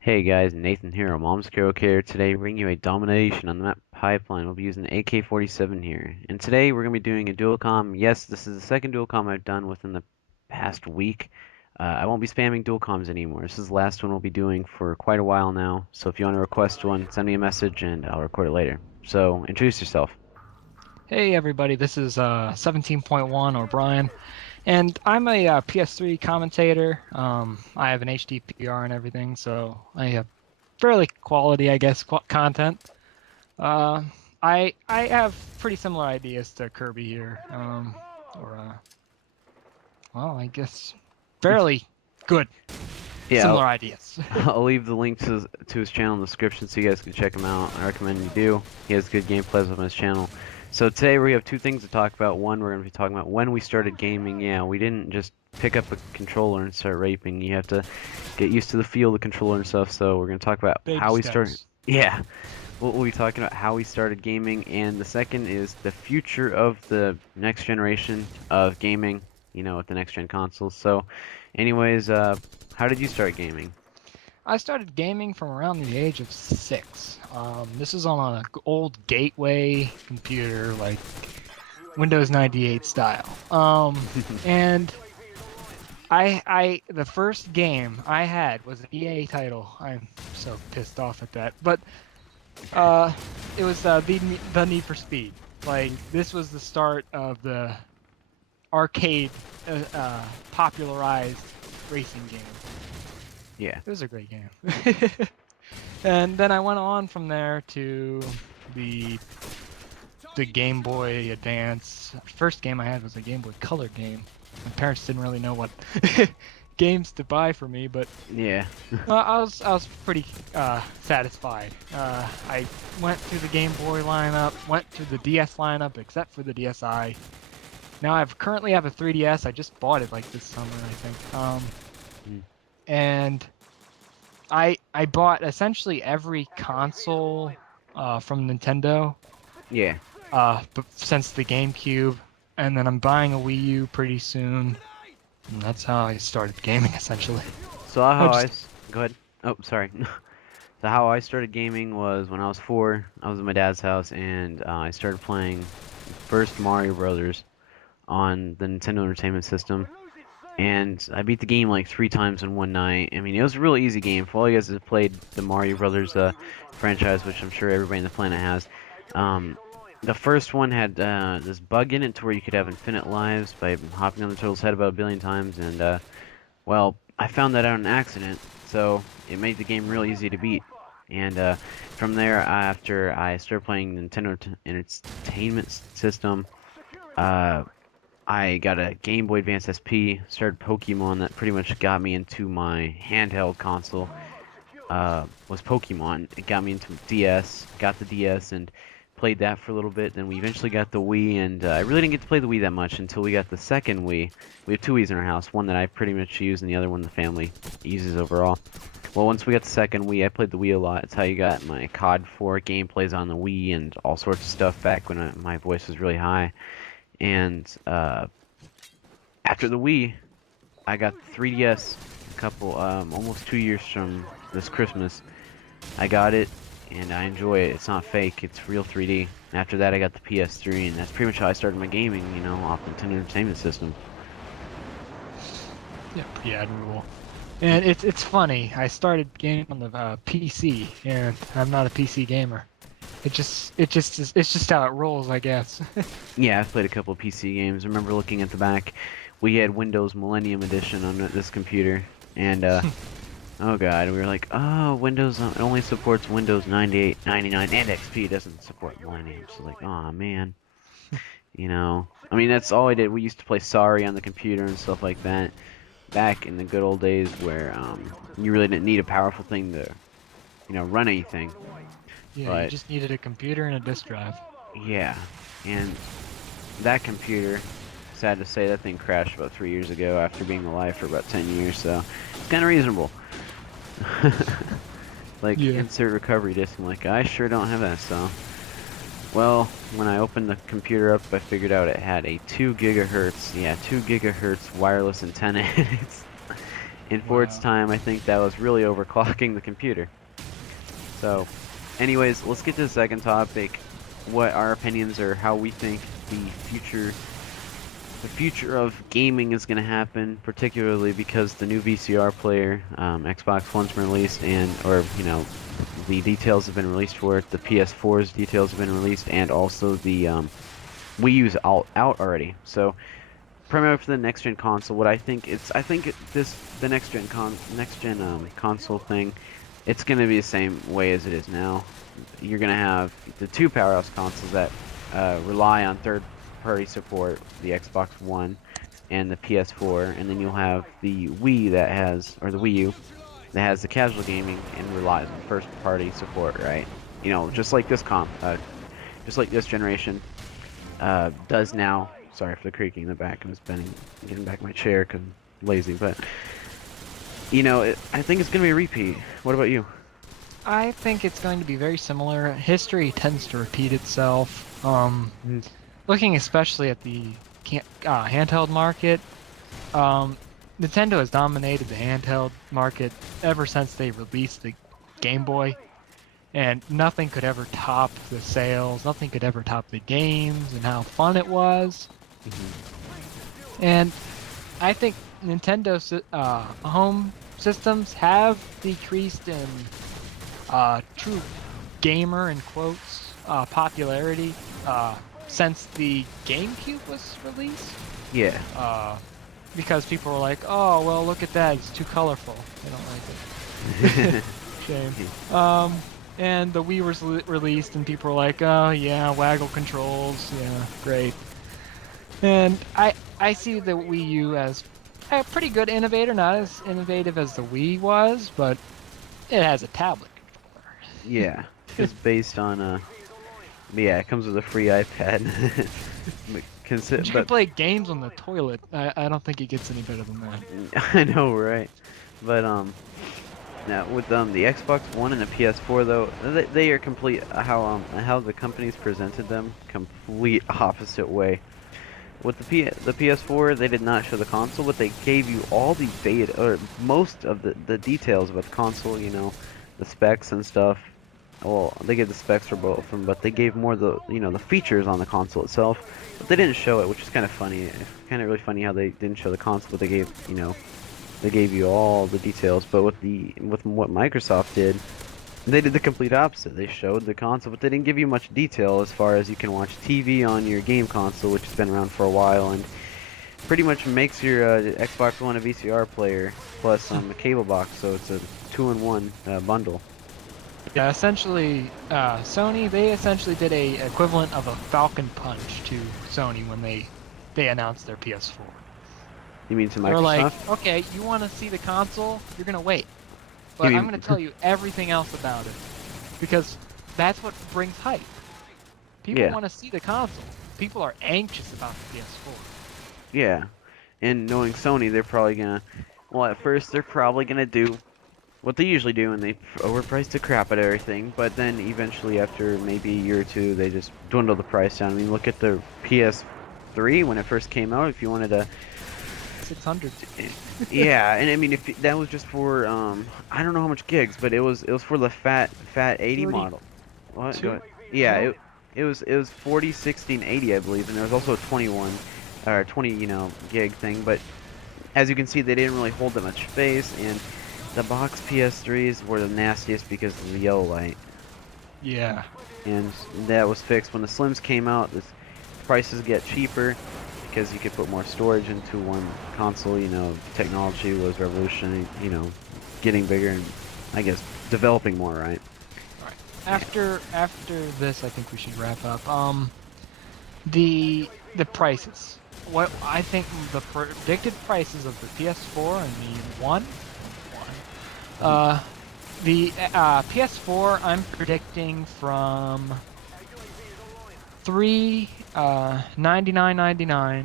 Hey guys, Nathan here, Mom's Carol Care. Today, bringing you a domination on the map Pipeline. We'll be using the AK-47 here. And today, we're going to be doing a dual comm. Yes, this is the second dual comm I've done within the past week. I won't be spamming dual comms anymore. This is the last one we'll be doing for quite a while now. So if you want to request one, send me a message and I'll record it later. So, introduce yourself. Hey everybody, this is 17.1 or Brian, and I'm a PS3 commentator. I have an HDPR and everything, so I have fairly quality, I guess, content. Uh, I have pretty similar ideas to Kirby here, or well, I guess fairly good Yeah, similar ideas. I'll leave the link to his channel in the description so you guys can check him out. I recommend you do. He has good gameplays on his channel. So today we have two things to talk about. One, we're going to be talking about when we started gaming. Yeah, we didn't just pick up a controller and start raping. You have to get used to the feel of the controller and stuff. So we're going to talk about Baby how we started. steps. Yeah, we'll be talking about how we started gaming. And the second is the future of the next generation of gaming, with the next gen consoles. So anyways, how did you start gaming? I started gaming from around the age of 6. This is on an old Gateway computer, like Windows 98 style. And the first game I had was an EA title. I'm so pissed off at that, but uh, it was the Need for Speed. Like this was the start of the arcade popularized racing game. Yeah. It was a great game. And then I went on from there to the the Game Boy Advance. First game I had was a Game Boy Color game. My parents didn't really know what games to buy for me, but Yeah. I was pretty satisfied. I went through the Game Boy lineup, went through the DS lineup, except for the DSi. Now currently have a 3DS. I just bought it like this summer, I think. Mm. And I bought essentially every console from Nintendo Yeah. but since the GameCube, and then I'm buying a Wii U pretty soon. And that's how I started gaming essentially. So I how just go ahead. Oh, sorry. So how I started gaming was when I was 4. I was at my dad's house and I started playing first Mario Brothers on the Nintendo Entertainment System. And I beat the game like 3 times in one night. I mean, it was a really easy game. For all you guys that have played the Mario Brothers franchise, which I'm sure everybody on the planet has, um, the first one had this bug in it to where you could have infinite lives by hopping on the turtle's head about a billion times, and well, I found that out on accident, so it made the game real easy to beat. And from there, after I started playing Nintendo Entertainment System, uh, I got a Game Boy Advance SP, started Pokemon. That pretty much got me into my handheld console. Was Pokemon. It got me into DS, got the DS, and played that for a little bit. Then we eventually got the Wii, and I really didn't get to play the Wii that much until we got the second Wii. We have two Wiis in our house, one that I pretty much use, and the other one the family uses overall. Well, once we got the second Wii, I played the Wii a lot. It's how you got my COD 4 gameplays on the Wii and all sorts of stuff back when my voice was really high. And after the Wii, I got the 3DS a couple, almost 2 years from this Christmas. I got it, and I enjoy it. It's not fake, it's real 3D. And after that, I got the PS3, and that's pretty much how I started my gaming, off the Nintendo Entertainment System. yeah, pretty admirable. And it's funny. I started gaming on the PC, and I'm not a PC gamer. It's just how it rolls, I guess. Yeah, I've played a couple of PC games. I remember looking at the back. We had Windows Millennium Edition on this computer, and oh god, we were like, oh, Windows only supports Windows 98, 99, and XP. It doesn't support Millennium. So like, oh man, I mean, that's all I did. We used to play Sorry on the computer and stuff like that back in the good old days where you really didn't need a powerful thing to, run anything. Yeah, you But just needed a computer and a disk drive. yeah, and that computer, sad to say, that thing crashed about 3 years ago after being alive for about 10 years, so it's kind of reasonable. Like, Yeah. insert recovery disk. I'm like, I sure don't have that, so. Well, when I opened the computer up, I figured out it had a 2 gigahertz, yeah, 2 gigahertz wireless antenna in it. And for its Wow. time, I think that was really overclocking the computer. So, anyways, let's get to the second topic. What our opinions are, how we think the future of gaming is going to happen, particularly because the new VCR player, Xbox One's been released, or the details have been released for it. The PS4's details have been released, and also the Wii U's out already. So primarily for the next gen console, I think the next gen console thing, it's going to be the same way as it is now. You're going to have the two powerhouse consoles that rely on third-party support, the Xbox One and the PS4, and then you'll have the or the Wii U that has the casual gaming and relies on first-party support, right? Just like this generation does now. Sorry for the creaking in the back. I'm just getting back in my chair because I'm lazy. But I think it's gonna be a repeat. What about you? I think it's going to be very similar. History tends to repeat itself. Mm. Looking especially at the handheld market, Nintendo has dominated the handheld market ever since they released the Game Boy, and nothing could ever top the sales, nothing could ever top the games and how fun it was. And I think Nintendo's home systems have decreased in true gamer, in quotes, popularity since the GameCube was released. Yeah. Because people were like, oh, well, look at that, it's too colorful. They don't like it. Shame. And the Wii was released, and people were like, oh, yeah, waggle controls, yeah, great. And I see the Wii U as a pretty good innovator, not as innovative as the Wii was, but it has a tablet controller. Yeah. It's based on yeah, it comes with a free iPad. But you can play games on the toilet. I don't think it gets any better than that. I know, right? But now with the Xbox One and the PS4 though, they are complete how the companies presented them, complete opposite way. With the PS4, they did not show the console, but they gave you all the beta or most of the details about the console. The specs and stuff. Well, they gave the specs for both of them, but they gave more the features on the console itself. But they didn't show it, which is kind of funny. It's kind of really funny how they didn't show the console, but they gave you all the details. But with what Microsoft did, they did the complete opposite. They showed the console, but they didn't give you much detail as far as you can watch TV on your game console, which has been around for a while and pretty much makes your Xbox One a VCR player plus a cable box, so it's a two-in-one bundle. Yeah, essentially, Sony, they essentially did a equivalent of a Falcon Punch to Sony when they announced their PS4. You mean to Microsoft? They're like, okay, you want to see the console? You're going to wait. But I'm going to tell you everything else about it. Because that's what brings hype. People want to see the console. People are anxious about the PS4. Yeah. And knowing Sony, they're probably going to... Well, at first, they're probably going to do what they usually do, and they overprice the crap out of everything. But then eventually, after maybe a year or two, they just dwindle the price down. I mean, look at the PS3 when it first came out. If you wanted to... 600. Yeah, and I mean, if that was just for I don't know how much gigs, but it was for the fat 80 30. model. What? Go ahead. Yeah, it was 40, 60, and 80, I believe, and there was also a 21 or 20 gig thing. But as you can see, they didn't really hold that much space, and the box PS3s were the nastiest because of the yellow light. Yeah. And that was fixed when the Slims came out. The prices get cheaper because you could put more storage into one console. Technology was revolutionary, getting bigger and I guess developing more, right? Right. After this, I think we should wrap up. The prices. What I think the predicted prices of the PS4 and the the PS4 I'm predicting from $399.99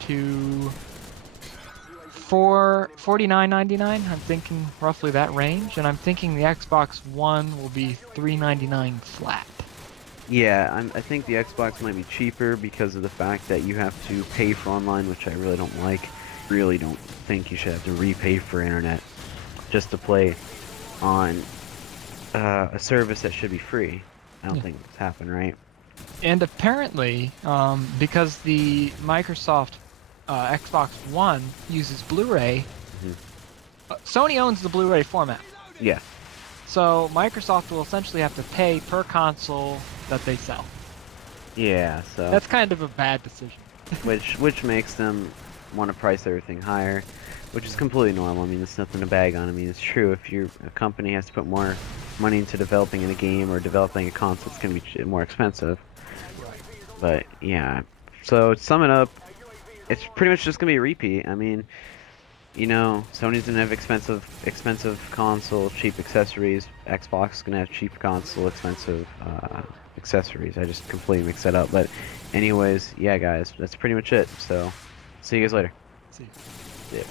to $49.99. I'm thinking roughly that range, and I'm thinking the Xbox One will be $399 flat. Yeah, I think the Xbox might be cheaper because of the fact that you have to pay for online, which I really don't like. really don't think you should have to repay for internet just to play on a service that should be free. I don't Yeah. think it's happened, right? And apparently, because the Microsoft Xbox One uses Blu-ray, Hmm. Sony owns the Blu-ray format. Yeah. So Microsoft will essentially have to pay per console that they sell. Yeah, so That's kind of a bad decision. which makes them want to price everything higher, which is completely normal. I mean, it's nothing to bag on. I mean, it's true. If a company has to put more money into developing a game or developing a console, it's going to be more expensive. But yeah, so to sum it up, it's pretty much just going to be a repeat. I mean, Sony's gonna have expensive console, cheap accessories. Xbox is gonna have cheap console, expensive accessories. I just completely mixed that up. But anyways, yeah, guys, that's pretty much it. So, see you guys later. See. Yeah.